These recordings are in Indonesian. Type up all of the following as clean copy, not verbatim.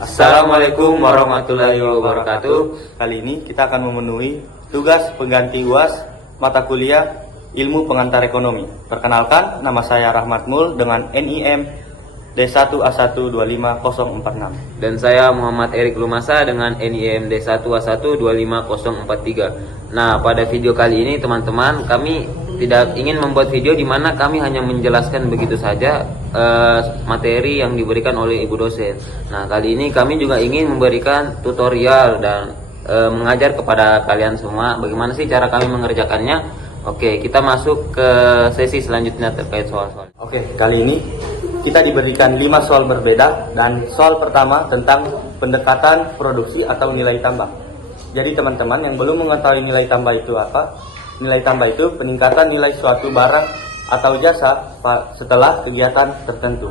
Assalamualaikum warahmatullahi wabarakatuh. Kali ini kita akan memenuhi tugas pengganti UAS mata kuliah Ilmu Pengantar Ekonomi. Perkenalkan, nama saya Rahmat Mul dengan NIM D1A125046. Dan saya Muhammad Erik Lumasa dengan NIM D1A125043. Nah, pada video kali ini teman-teman, kami tidak ingin membuat video di mana kami hanya menjelaskan begitu saja materi yang diberikan oleh ibu dosen. Nah, kali ini kami juga ingin memberikan tutorial dan mengajar kepada kalian semua bagaimana sih cara kami mengerjakannya. Oke, kita masuk ke sesi selanjutnya terkait soal-soal. Oke, kali ini kita diberikan 5 soal berbeda, dan soal pertama tentang pendekatan produksi atau nilai tambah. Jadi teman-teman yang belum mengetahui nilai tambah itu apa? Nilai tambah itu peningkatan nilai suatu barang atau jasa setelah kegiatan tertentu.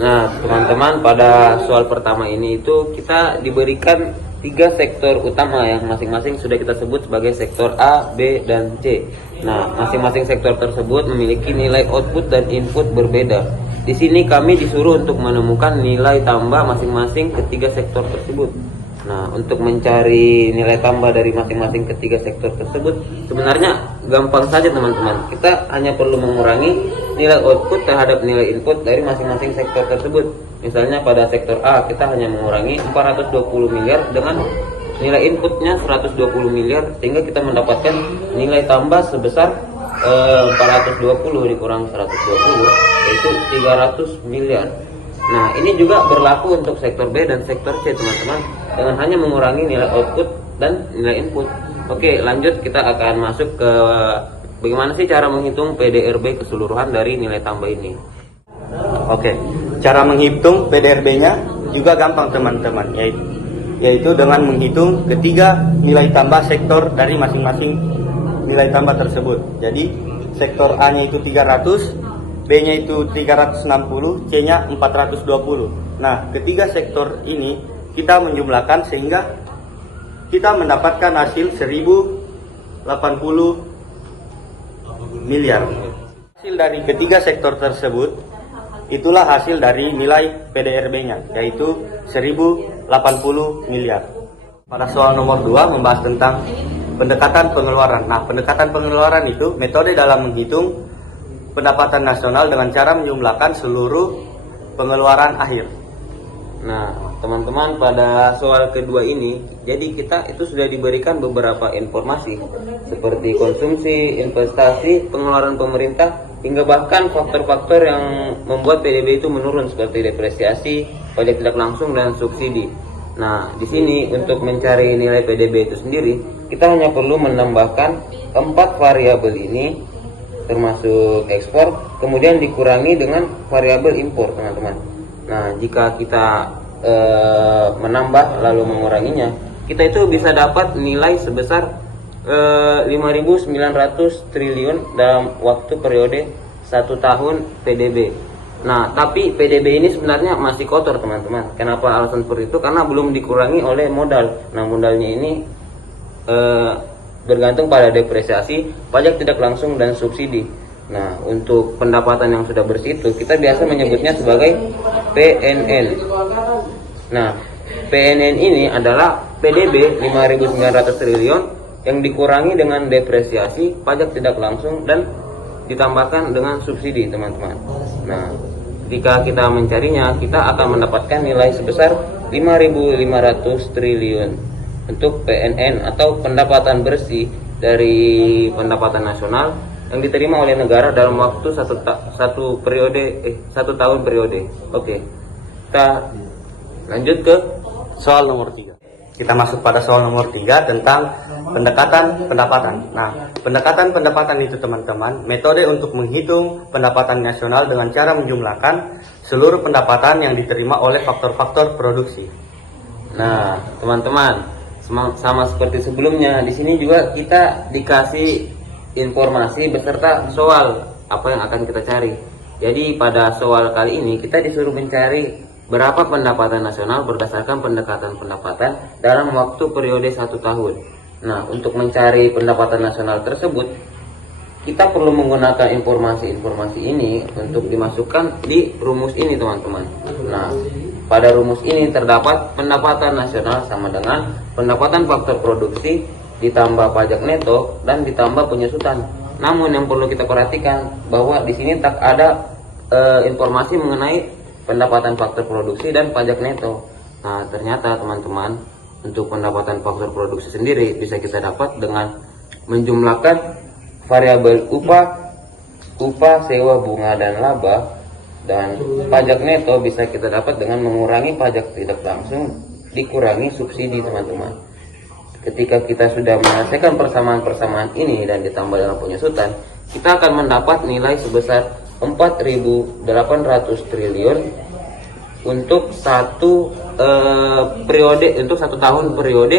Nah, teman-teman, pada soal pertama ini itu kita diberikan 3 sektor utama yang masing-masing sudah kita sebut sebagai sektor A, B, dan C. Nah, masing-masing sektor tersebut memiliki nilai output dan input berbeda. Di sini kami disuruh untuk menemukan nilai tambah masing-masing ketiga sektor tersebut. Nah, untuk mencari nilai tambah dari masing-masing ketiga sektor tersebut sebenarnya gampang saja teman-teman. Kita hanya perlu mengurangi nilai output terhadap nilai input dari masing-masing sektor tersebut. Misalnya pada sektor A kita hanya mengurangi 420 miliar dengan nilai inputnya 120 miliar, sehingga kita mendapatkan nilai tambah sebesar 420 dikurang 120 yaitu 300 miliar. Nah, ini juga berlaku untuk sektor B dan sektor C teman-teman, dengan hanya mengurangi nilai output dan nilai input. Oke, lanjut, kita akan masuk ke bagaimana sih cara menghitung PDRB keseluruhan dari nilai tambah ini. Oke, cara menghitung PDRB-nya juga gampang teman-teman, yaitu dengan menghitung ketiga nilai tambah sektor dari masing-masing nilai tambah tersebut. Jadi sektor A-nya itu 300, B-nya itu 360, C-nya 420. Nah, ketiga sektor ini kita menjumlahkan sehingga kita mendapatkan hasil 1080 miliar. Hasil dari ketiga sektor tersebut itulah hasil dari nilai PDRB-nya, yaitu 1080 miliar. Pada soal nomor 2 membahas tentang pendekatan pengeluaran. Nah, pendekatan pengeluaran itu metode dalam menghitung pendapatan nasional dengan cara menjumlahkan seluruh pengeluaran akhir. Nah, teman-teman, pada soal kedua ini, jadi kita itu sudah diberikan beberapa informasi seperti konsumsi, investasi, pengeluaran pemerintah, hingga bahkan faktor-faktor yang membuat PDB itu menurun seperti depresiasi, pajak tidak langsung, dan subsidi. Nah, di sini untuk mencari nilai PDB itu sendiri, kita hanya perlu menambahkan 4 variabel ini, termasuk ekspor, kemudian dikurangi dengan variabel impor, teman-teman. Nah, jika kita menambah lalu menguranginya, kita itu bisa dapat nilai sebesar 5.900 triliun dalam waktu periode 1 tahun PDB. Nah, tapi PDB ini sebenarnya masih kotor, teman-teman. Kenapa alasan seperti itu? Karena belum dikurangi oleh modal. Nah, modalnya ini bergantung pada depresiasi, pajak tidak langsung, dan subsidi. Nah, untuk pendapatan yang sudah bersih itu kita biasa menyebutnya sebagai PNN. Nah, PNN ini adalah PDB 5.900 triliun yang dikurangi dengan depresiasi, pajak tidak langsung, dan ditambahkan dengan subsidi, teman-teman. Nah, ketika kita mencarinya, kita akan mendapatkan nilai sebesar 5.500 triliun untuk PNN atau pendapatan bersih dari pendapatan nasional yang diterima oleh negara dalam waktu satu tahun periode. Oke, kita lanjut ke Soal nomor 3. Kita masuk pada soal nomor 3 tentang pendekatan pendapatan. Nah, pendekatan pendapatan itu teman-teman, metode untuk menghitung pendapatan nasional dengan cara menjumlahkan seluruh pendapatan yang diterima oleh faktor-faktor produksi. Nah, teman-teman, sama seperti sebelumnya, di sini juga kita dikasih informasi beserta soal apa yang akan kita cari. Jadi pada soal kali ini kita disuruh mencari berapa pendapatan nasional berdasarkan pendekatan pendapatan dalam waktu periode 1 tahun. Nah, untuk mencari pendapatan nasional tersebut, kita perlu menggunakan informasi-informasi ini untuk dimasukkan di rumus ini, teman-teman. Nah, pada rumus ini terdapat pendapatan nasional sama dengan pendapatan faktor produksi ditambah pajak neto dan ditambah penyusutan. Namun yang perlu kita perhatikan bahwa di sini tak ada informasi mengenai pendapatan faktor produksi dan pajak neto. Nah, ternyata teman-teman, untuk pendapatan faktor produksi sendiri bisa kita dapat dengan menjumlahkan variabel upah, sewa, bunga, dan laba, dan pajak neto bisa kita dapat dengan mengurangi pajak tidak langsung dikurangi subsidi, teman-teman. Ketika kita sudah menyelesaikan persamaan-persamaan ini dan ditambah dalam penyusutan, kita akan mendapat nilai sebesar 4.800 triliun untuk satu periode, untuk 1 tahun periode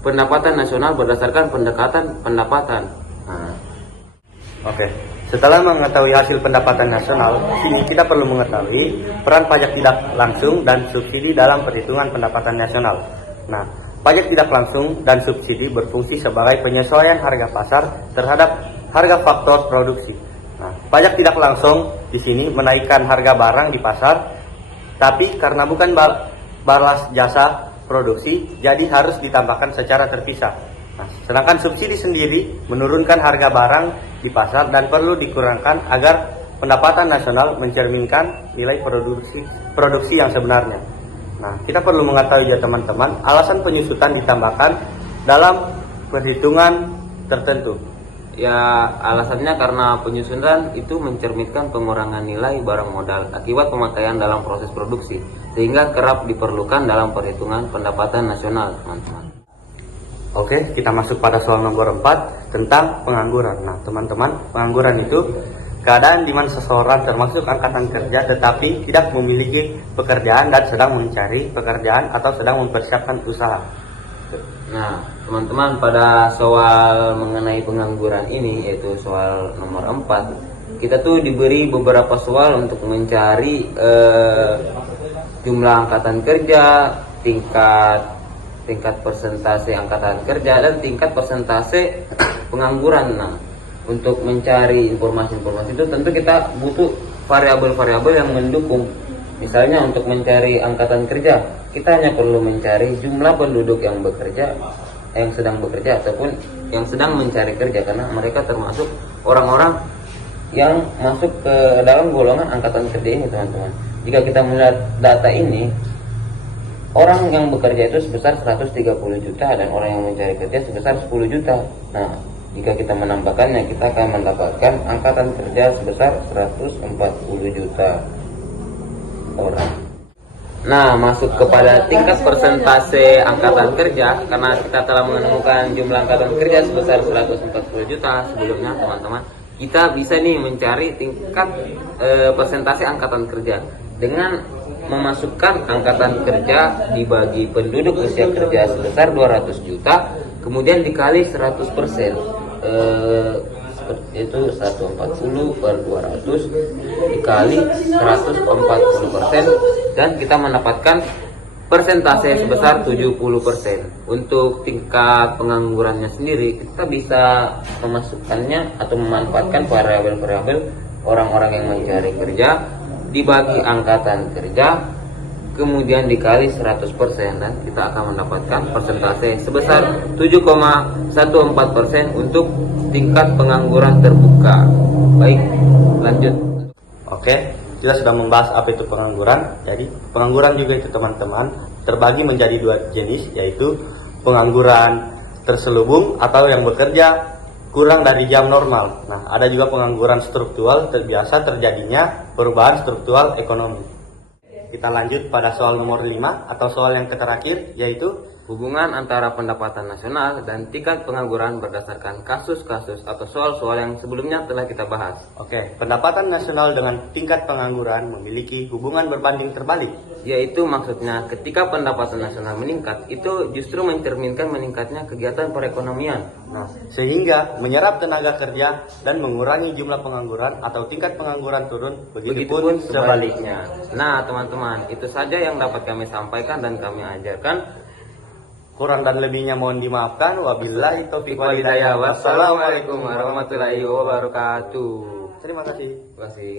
pendapatan nasional berdasarkan pendekatan pendapatan. Nah, Oke, setelah mengetahui hasil pendapatan nasional, sini kita perlu mengetahui peran pajak tidak langsung dan subsidi dalam perhitungan pendapatan nasional. Nah, pajak tidak langsung dan subsidi berfungsi sebagai penyesuaian harga pasar terhadap harga faktor produksi. Nah, pajak tidak langsung di sini menaikkan harga barang di pasar, tapi karena bukan balas jasa produksi, jadi harus ditambahkan secara terpisah. Nah, sedangkan subsidi sendiri menurunkan harga barang di pasar dan perlu dikurangkan agar pendapatan nasional mencerminkan nilai produksi yang sebenarnya. Nah, kita perlu mengetahui ya teman-teman, alasan penyusutan ditambahkan dalam perhitungan tertentu. ya alasannya karena penyusunan itu mencerminkan pengurangan nilai barang modal akibat pemakaian dalam proses produksi, sehingga kerap diperlukan dalam perhitungan pendapatan nasional, teman-teman. Oke, kita masuk pada soal nomor 4 tentang pengangguran. Nah, teman-teman, pengangguran itu keadaan di mana seseorang termasuk angkatan kerja tetapi tidak memiliki pekerjaan dan sedang mencari pekerjaan atau sedang mempersiapkan usaha. Nah, teman-teman, pada soal mengenai pengangguran ini, yaitu soal nomor 4, kita tuh diberi beberapa soal untuk mencari jumlah angkatan kerja, tingkat persentase angkatan kerja, dan tingkat persentase pengangguran. Nah, untuk mencari informasi-informasi itu tentu kita butuh variabel-variabel yang mendukung. Misalnya untuk mencari angkatan kerja, kita hanya perlu mencari jumlah penduduk yang bekerja, yang sedang bekerja ataupun yang sedang mencari kerja, karena mereka termasuk orang-orang yang masuk ke dalam golongan angkatan kerja ini, teman-teman. Jika kita melihat data ini, orang yang bekerja itu sebesar 130 juta dan orang yang mencari kerja sebesar 10 juta. Nah, jika kita menambahkannya, kita akan mendapatkan angkatan kerja sebesar 140 juta orang. Nah, masuk kepada tingkat persentase angkatan kerja, karena kita telah menemukan jumlah angkatan kerja sebesar 140 juta sebelumnya, teman-teman, kita bisa nih mencari tingkat persentase angkatan kerja dengan memasukkan angkatan kerja dibagi penduduk usia kerja sebesar 200 juta, kemudian dikali 100%, itu 140 per 200 dikali 140%, dan kita mendapatkan persentase sebesar 70%. Untuk tingkat penganggurannya sendiri, kita bisa memasukkannya atau memanfaatkan variabel-variabel orang-orang yang mencari kerja dibagi angkatan kerja, kemudian dikali 100%, dan kita akan mendapatkan persentase sebesar 7,14% untuk tingkat pengangguran terbuka. Baik, lanjut. Oke, kita sudah membahas apa itu pengangguran. Jadi pengangguran juga itu teman-teman terbagi menjadi 2 jenis, yaitu pengangguran terselubung atau yang bekerja kurang dari jam normal. Nah, ada juga pengangguran struktural, terbiasa terjadinya perubahan struktural ekonomi. Kita lanjut pada soal nomor 5 atau soal yang terakhir, yaitu Hubungan antara pendapatan nasional dan tingkat pengangguran berdasarkan kasus-kasus atau soal-soal yang sebelumnya telah kita bahas. Oke, pendapatan nasional dengan tingkat pengangguran memiliki hubungan berbanding terbalik. Yaitu maksudnya ketika pendapatan nasional meningkat, itu justru mencerminkan meningkatnya kegiatan perekonomian. Nah, sehingga menyerap tenaga kerja dan mengurangi jumlah pengangguran atau tingkat pengangguran turun, begitupun sebaliknya. Nah, teman-teman, itu saja yang dapat kami sampaikan dan kami ajarkan. Kurang dan lebihnya mohon dimaafkan. Wabillahi taufiq wal hidayah. Wassalamualaikum warahmatullahi wabarakatuh. Terima kasih. Terima kasih.